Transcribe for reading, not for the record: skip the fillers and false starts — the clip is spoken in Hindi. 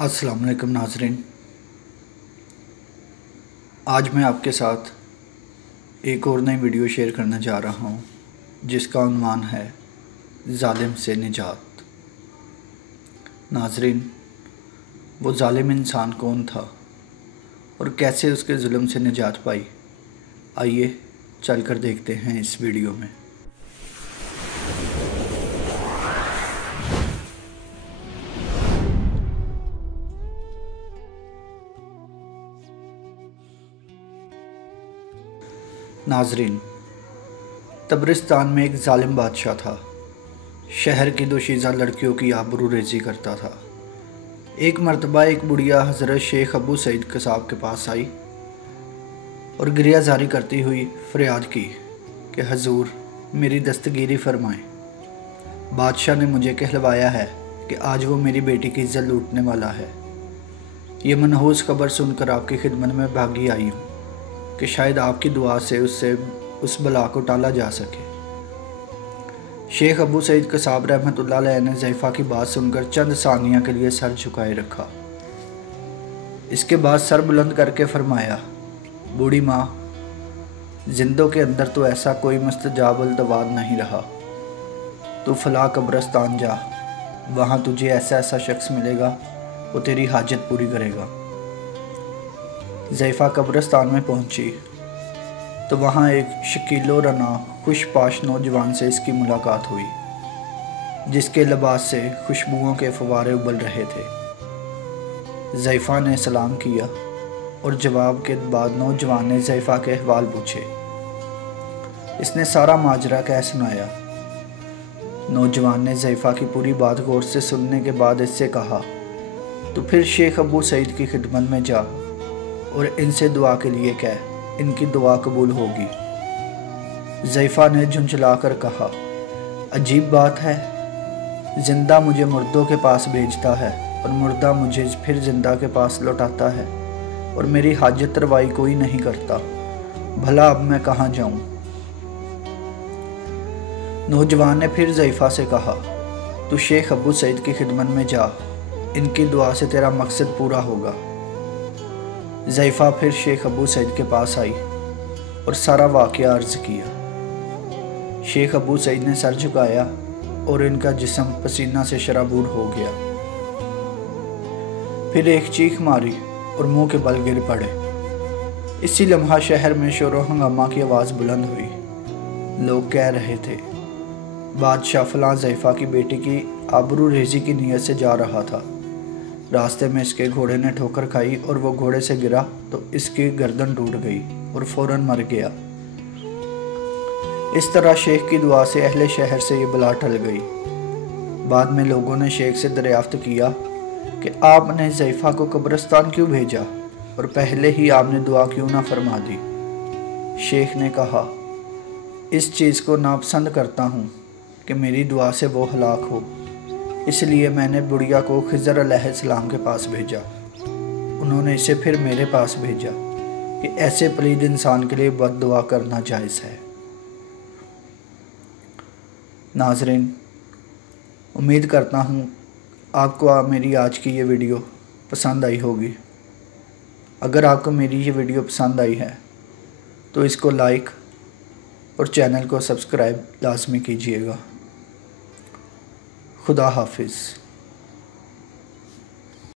अस्सलाम वालेकुम नाज़रीन। आज मैं आपके साथ एक और नई वीडियो शेयर करने जा रहा हूँ जिसका उन्वान है ज़ालिम से निजात। नाज़रीन, वो ज़ालिम इंसान कौन था और कैसे उसके जुल्म से निजात पाई, आइए चलकर देखते हैं इस वीडियो में। नाज़रीन, तबरिस्तान में एक ज़ालिम बादशाह था। शहर की दोशीज़ा लड़कियों की आबरू रेज़ी करता था। एक मर्तबा एक बुढ़िया हज़रत शेख अबू सईद कसाब के पास आई और गिरिया जारी करती हुई फरियाद की कि हजूर, मेरी दस्तगीरी फरमाएं। बादशाह ने मुझे कहलवाया है कि आज वो मेरी बेटी की इज्जत लूटने वाला है। ये मनहूस खबर सुनकर आपकी खिदमत में भागी आई हूँ कि शायद आपकी दुआ से उस बला को टाला जा सके। शेख अबू सईद कसाब रहमतुल्लाह अलैह ने ज़ैफ़ा की बात सुनकर चंद सानिया के लिए सर झुकाए रखा। इसके बाद सर बुलंद करके फरमाया, बूढ़ी माँ, जिंदों के अंदर तो ऐसा कोई मुस्तजाबुल दवाद नहीं रहा। तू फला कब्रस्तान जा, वहाँ तुझे ऐसा शख्स मिलेगा वो तेरी हाजत पूरी करेगा। ज़ैफ़ा कब्रस्तान में पहुंची तो वहाँ एक शकीलो रना खुशपाश नौजवान से इसकी मुलाकात हुई, जिसके लिबास से खुशबुओं के फवारे उबल रहे थे। ज़ैफ़ा ने सलाम किया और जवाब के बाद नौजवान ने ज़ैफ़ा के अहवाल पूछे। इसने सारा माजरा कह सुनाया। नौजवान ने ज़ैफ़ा की पूरी बात गौर से सुनने के बाद इससे कहा, तो फिर शेख अबू सईद की खिदमत में जा और इनसे दुआ के लिए कह, इनकी दुआ कबूल होगी। ज़ैफ़ा ने झुंझलाकर कहा, अजीब बात है, जिंदा मुझे मुर्दों के पास भेजता है और मुर्दा मुझे फिर जिंदा के पास लौटाता है और मेरी हाजत रवाई कोई नहीं करता। भला अब मैं कहाँ जाऊँ? नौजवान ने फिर ज़ैफ़ा से कहा, तू शेख अबू सईद की खिदमत में जा, इनकी दुआ से तेरा मकसद पूरा होगा। ज़ैफ़ा फिर शेख अबू सईद के पास आई और सारा वाक़या अर्ज़ किया। शेख अबू सईद ने सर झुकाया और इनका जिस्म पसीना से शराबूर हो गया। फिर एक चीख मारी और मुंह के बल गिर पड़े। इसी लम्हा शहर में शोर हंगामा की आवाज़ बुलंद हुई। लोग कह रहे थे, बादशाह फलां ज़ैफ़ा की बेटी की आबरू रेज़ी की नीयत से जा रहा था। रास्ते में इसके घोड़े ने ठोकर खाई और वो घोड़े से गिरा तो इसकी गर्दन टूट गई और फौरन मर गया। इस तरह शेख की दुआ से अहले शहर से ये बला टल गई। बाद में लोगों ने शेख से दरियाफ्त किया कि आपने ज़ैफ़ा को कब्रिस्तान क्यों भेजा और पहले ही आपने दुआ क्यों ना फरमा दी। शेख ने कहा, इस चीज़ को नापसंद करता हूँ कि मेरी दुआ से वो हलाक हो, इसलिए मैंने बुढ़िया को खिज़र अलैहिस्सलाम के पास भेजा। उन्होंने इसे फिर मेरे पास भेजा कि ऐसे पलीद इंसान के लिए बद्दुआ करना जायज़ है। नाज़रीन, उम्मीद करता हूँ आपको मेरी आज की ये वीडियो पसंद आई होगी। अगर आपको मेरी ये वीडियो पसंद आई है तो इसको लाइक और चैनल को सब्सक्राइब लाजमी कीजिएगा। खुदा हाफिज़।